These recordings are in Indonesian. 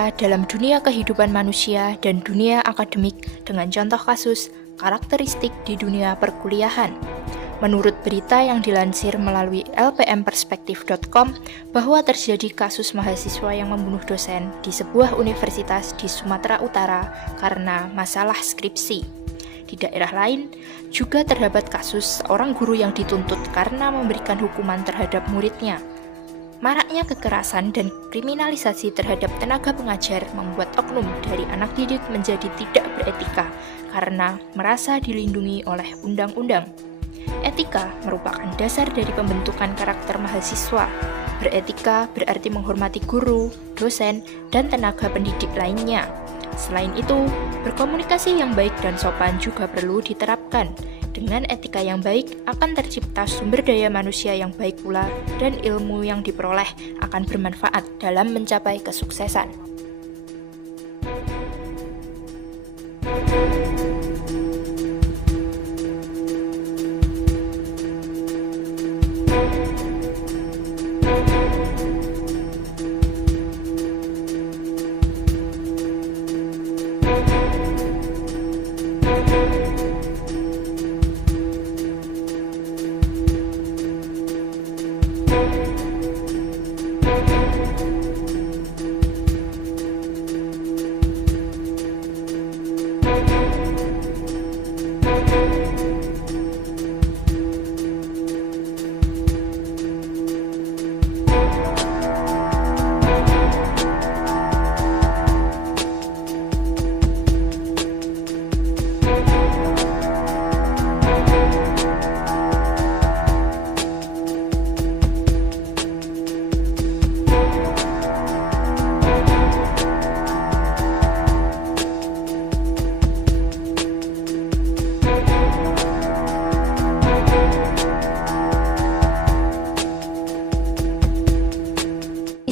logika dalam dunia kehidupan manusia dan dunia akademik dengan contoh kasus karakteristik di dunia perkuliahan. Menurut berita yang dilansir melalui lpmperspektif.com bahwa terjadi kasus mahasiswa yang membunuh dosen di sebuah universitas di Sumatera Utara karena masalah skripsi. Di daerah lain, juga terdapat kasus seorang guru yang dituntut karena memberikan hukuman terhadap muridnya. Maraknya kekerasan dan kriminalisasi terhadap tenaga pengajar membuat oknum dari anak didik menjadi tidak beretika karena merasa dilindungi oleh undang-undang. Etika merupakan dasar dari pembentukan karakter mahasiswa. Beretika berarti menghormati guru, dosen, dan tenaga pendidik lainnya. Selain itu, berkomunikasi yang baik dan sopan juga perlu diterapkan. Dengan etika yang baik, akan tercipta sumber daya manusia yang baik pula, dan ilmu yang diperoleh akan bermanfaat dalam mencapai kesuksesan.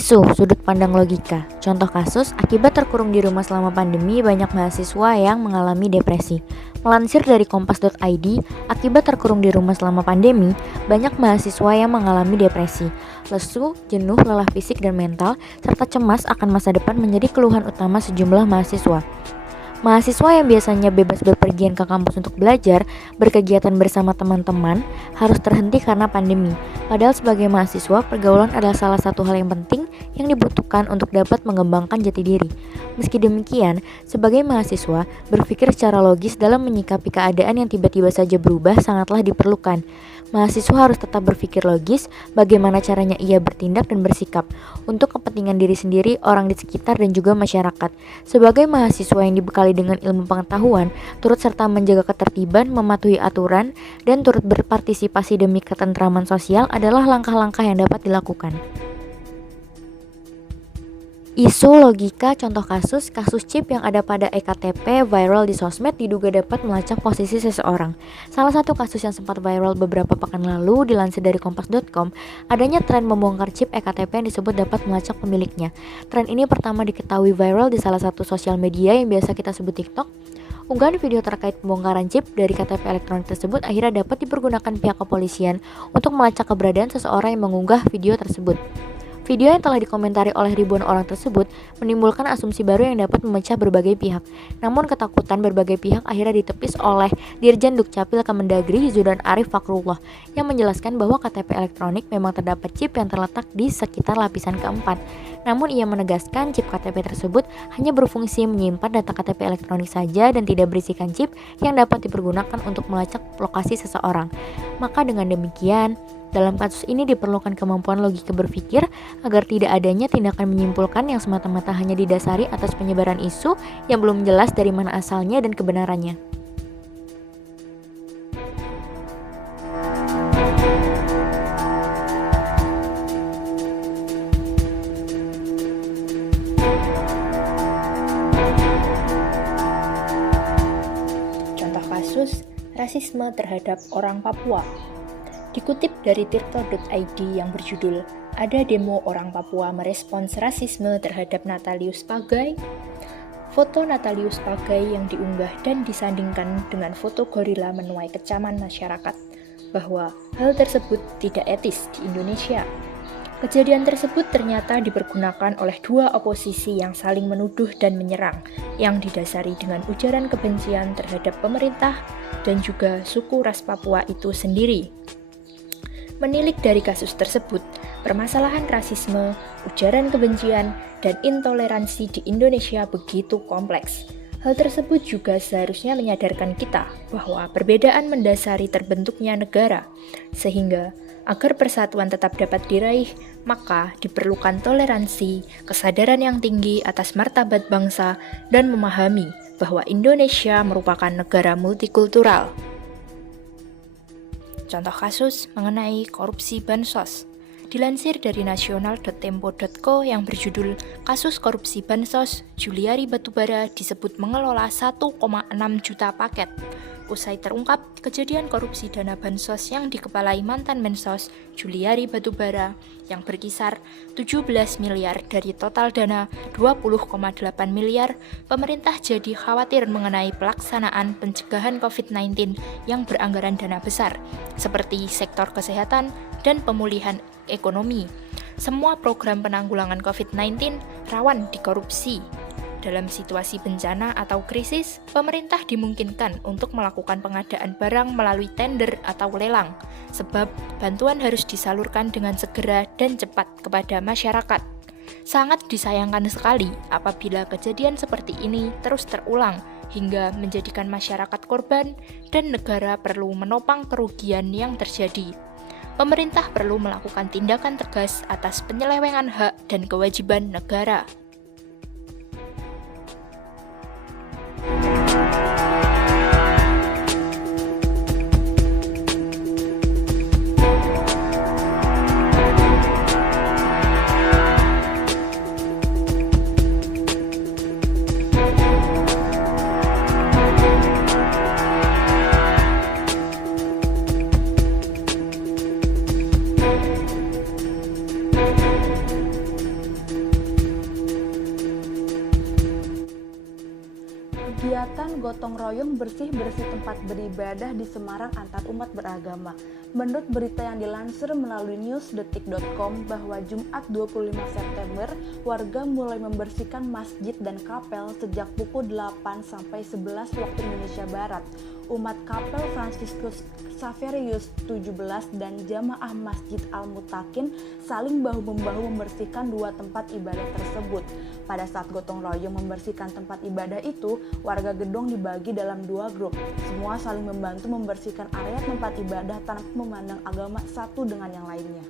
Sudut pandang logika. Contoh kasus, akibat terkurung di rumah selama pandemi, banyak mahasiswa yang mengalami depresi. Melansir dari kompas.id, akibat terkurung di rumah selama pandemi, banyak mahasiswa yang mengalami depresi. Lesu, jenuh, lelah fisik dan mental, serta cemas akan masa depan menjadi keluhan utama sejumlah mahasiswa. Mahasiswa yang biasanya bebas berpergian ke kampus untuk belajar, berkegiatan bersama teman-teman, harus terhenti karena pandemi. Padahal sebagai mahasiswa, pergaulan adalah salah satu hal yang penting yang dibutuhkan untuk dapat mengembangkan jati diri. Meski demikian, sebagai mahasiswa, berpikir secara logis dalam menyikapi keadaan yang tiba-tiba saja berubah sangatlah diperlukan. Mahasiswa harus tetap berpikir logis bagaimana caranya ia bertindak dan bersikap untuk kepentingan diri sendiri, orang di sekitar, dan juga masyarakat. Sebagai mahasiswa yang dibekali dengan ilmu pengetahuan, turut serta menjaga ketertiban, mematuhi aturan, dan turut berpartisipasi demi ketentraman sosial adalah langkah-langkah yang dapat dilakukan. Isu logika contoh kasus chip yang ada pada EKTP viral di sosmed diduga dapat melacak posisi seseorang. Salah satu kasus yang sempat viral beberapa pekan lalu dilansir dari kompas.com, adanya tren membongkar chip EKTP yang disebut dapat melacak pemiliknya. Tren ini pertama diketahui viral di salah satu sosial media yang biasa kita sebut TikTok. Unggahan video terkait pembongkaran chip dari KTP elektronik tersebut akhirnya dapat dipergunakan pihak kepolisian untuk melacak keberadaan seseorang yang mengunggah video tersebut. Video yang telah dikomentari oleh ribuan orang tersebut menimbulkan asumsi baru yang dapat memecah berbagai pihak. Namun ketakutan berbagai pihak akhirnya ditepis oleh Dirjen Dukcapil Kemendagri Zudan Arif Fakrullah yang menjelaskan bahwa KTP elektronik memang terdapat chip yang terletak di sekitar lapisan keempat. Namun ia menegaskan chip KTP tersebut hanya berfungsi menyimpan data KTP elektronik saja dan tidak berisikan chip yang dapat dipergunakan untuk melacak lokasi seseorang. Maka dengan demikian, dalam kasus ini diperlukan kemampuan logika berpikir agar tidak adanya tindakan menyimpulkan yang semata-mata hanya didasari atas penyebaran isu yang belum jelas dari mana asalnya dan kebenarannya. Contoh kasus rasisme terhadap orang Papua. Dikutip dari tirto.id yang berjudul "Ada demo orang Papua merespons rasisme terhadap Natalius Pagai", foto Natalius Pagai yang diunggah dan disandingkan dengan foto gorila menuai kecaman masyarakat bahwa hal tersebut tidak etis di Indonesia. Kejadian tersebut ternyata dipergunakan oleh dua oposisi yang saling menuduh dan menyerang, yang didasari dengan ujaran kebencian terhadap pemerintah dan juga suku ras Papua itu sendiri. Menilik dari kasus tersebut, permasalahan rasisme, ujaran kebencian, dan intoleransi di Indonesia begitu kompleks. Hal tersebut juga seharusnya menyadarkan kita bahwa perbedaan mendasari terbentuknya negara, sehingga agar persatuan tetap dapat diraih, maka diperlukan toleransi, kesadaran yang tinggi atas martabat bangsa, dan memahami bahwa Indonesia merupakan negara multikultural. Contoh kasus mengenai korupsi Bansos. Dilansir dari nasional.tempo.co yang berjudul Kasus Korupsi Bansos, Juliari Batubara disebut mengelola 1,6 juta paket. Usai terungkap kejadian korupsi dana Bansos yang dikepalai mantan Mensos Juliari Batubara yang berkisar 17 miliar dari total dana 20,8 miliar, pemerintah jadi khawatir mengenai pelaksanaan pencegahan COVID-19 yang beranggaran dana besar, seperti sektor kesehatan dan pemulihan ekonomi. Semua program penanggulangan COVID-19 rawan dikorupsi. Dalam situasi bencana atau krisis, pemerintah dimungkinkan untuk melakukan pengadaan barang melalui tender atau lelang, sebab bantuan harus disalurkan dengan segera dan cepat kepada masyarakat. Sangat disayangkan sekali apabila kejadian seperti ini terus terulang, hingga menjadikan masyarakat korban dan negara perlu menopang kerugian yang terjadi. Pemerintah perlu melakukan tindakan tegas atas penyelewengan hak dan kewajiban negara. Kegiatan gotong royong bersih-bersih tempat beribadah di Semarang antar umat beragama. Menurut berita yang dilansir melalui newsdetik.com bahwa Jumat 25 September, warga mulai membersihkan masjid dan kapel sejak pukul 8 sampai 11 waktu Indonesia Barat. Umat kapel Fransiskus Xaverius 17 dan jamaah Masjid Al-Mutakin saling bahu-membahu membersihkan dua tempat ibadah tersebut. Pada saat gotong royong membersihkan tempat ibadah itu, warga gedong dibagi dalam dua grup. Semua saling membantu membersihkan area tempat ibadah tanpa memandang agama satu dengan yang lainnya.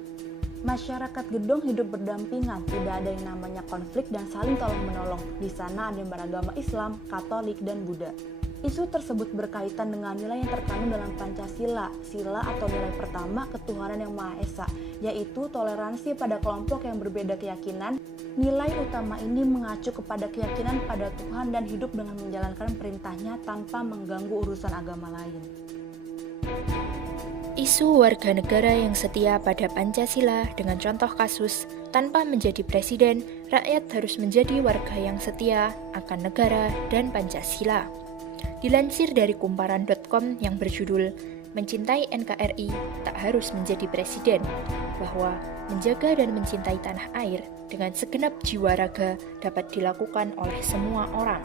Masyarakat gedong hidup berdampingan, tidak ada yang namanya konflik dan saling tolong-menolong. Di sana ada yang beragama Islam, Katolik, dan Buddha. Isu tersebut berkaitan dengan nilai yang terkandung dalam Pancasila, sila atau nilai pertama ketuhanan yang Maha Esa, yaitu toleransi pada kelompok yang berbeda keyakinan. Nilai utama ini mengacu kepada keyakinan pada Tuhan dan hidup dengan menjalankan perintahnya tanpa mengganggu urusan agama lain. Isu warga negara yang setia pada Pancasila dengan contoh kasus, tanpa menjadi presiden, rakyat harus menjadi warga yang setia akan negara dan Pancasila. Dilansir dari kumparan.com yang berjudul Mencintai NKRI tak harus menjadi presiden, bahwa menjaga dan mencintai tanah air dengan segenap jiwa raga dapat dilakukan oleh semua orang.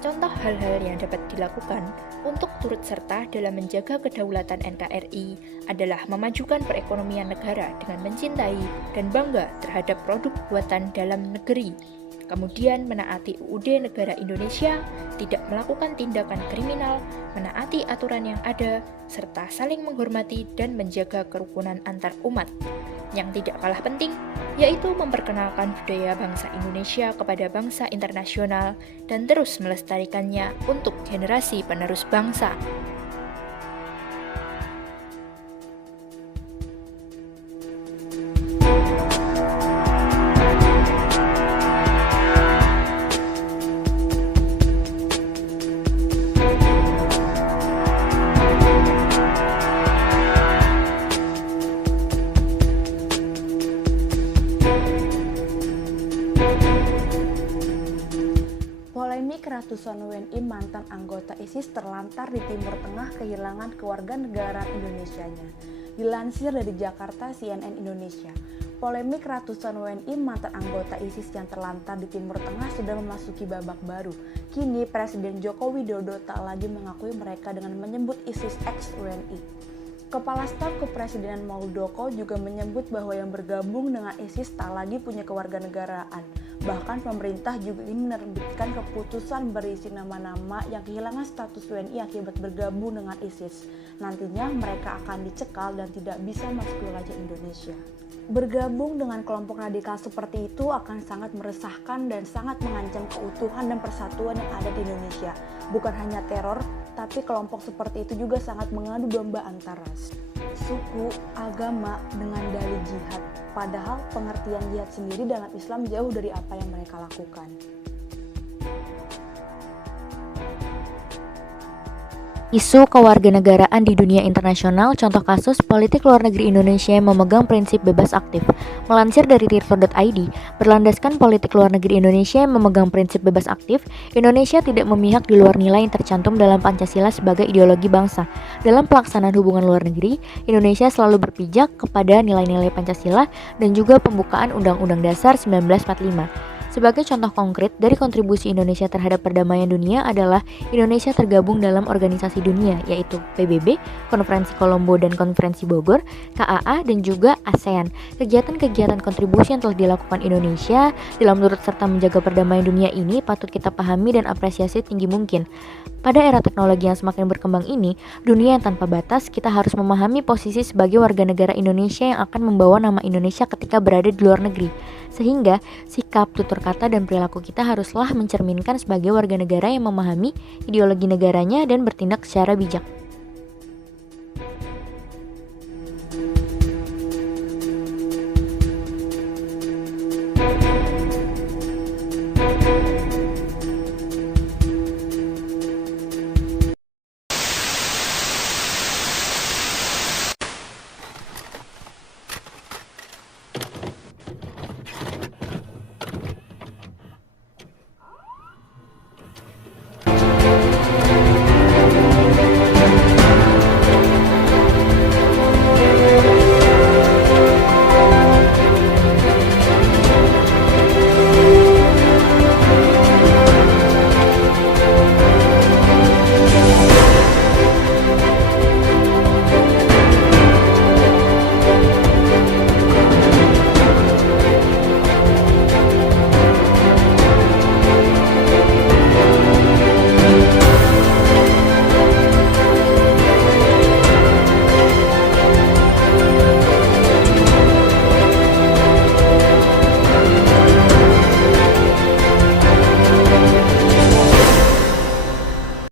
Contoh hal-hal yang dapat dilakukan untuk turut serta dalam menjaga kedaulatan NKRI adalah memajukan perekonomian negara dengan mencintai dan bangga terhadap produk buatan dalam negeri. Kemudian menaati UUD Negara Indonesia, tidak melakukan tindakan kriminal, menaati aturan yang ada, serta saling menghormati dan menjaga kerukunan antar umat. Yang tidak kalah penting, yaitu memperkenalkan budaya bangsa Indonesia kepada bangsa internasional dan terus melestarikannya untuk generasi penerus bangsa. Polemik ratusan WNI mantan anggota ISIS terlantar di Timur Tengah kehilangan kewarganegaraan Indonesianya. Dilansir dari Jakarta CNN Indonesia, polemik ratusan WNI mantan anggota ISIS yang terlantar di Timur Tengah sudah memasuki babak baru. Kini Presiden Joko Widodo tak lagi mengakui mereka dengan menyebut ISIS ex-WNI. Kepala Staf Kepresidenan Muldoko juga menyebut bahwa yang bergabung dengan ISIS tak lagi punya kewarganegaraan. Bahkan pemerintah juga ingin menerbitkan keputusan berisi nama-nama yang kehilangan status WNI akibat bergabung dengan ISIS. Nantinya mereka akan dicekal dan tidak bisa masuk ke wilayah Indonesia. Bergabung dengan kelompok radikal seperti itu akan sangat meresahkan dan sangat mengancam keutuhan dan persatuan yang ada di Indonesia. Bukan hanya teror, tapi kelompok seperti itu juga sangat mengadu domba antara suku, agama dengan dalih jihad. Padahal pengertian jihad sendiri dalam Islam jauh dari apa yang mereka lakukan. Isu kewarganegaraan di dunia internasional, contoh kasus politik luar negeri Indonesia yang memegang prinsip bebas aktif. Melansir dari tirto.id, berlandaskan politik luar negeri Indonesia yang memegang prinsip bebas aktif, Indonesia tidak memihak di luar nilai yang tercantum dalam Pancasila sebagai ideologi bangsa. Dalam pelaksanaan hubungan luar negeri, Indonesia selalu berpijak kepada nilai-nilai Pancasila dan juga pembukaan Undang-Undang Dasar 1945. Sebagai contoh konkret dari kontribusi Indonesia terhadap perdamaian dunia adalah Indonesia tergabung dalam organisasi dunia yaitu PBB, Konferensi Kolombo dan Konferensi Bogor, KAA dan juga ASEAN. Kegiatan-kegiatan kontribusi yang telah dilakukan Indonesia dalam turut serta menjaga perdamaian dunia ini patut kita pahami dan apresiasi tinggi mungkin. Pada era teknologi yang semakin berkembang ini, dunia yang tanpa batas, kita harus memahami posisi sebagai warga negara Indonesia yang akan membawa nama Indonesia ketika berada di luar negeri. Sehingga, sikap, tutur kata, dan perilaku kita haruslah mencerminkan sebagai warga negara yang memahami ideologi negaranya dan bertindak secara bijak.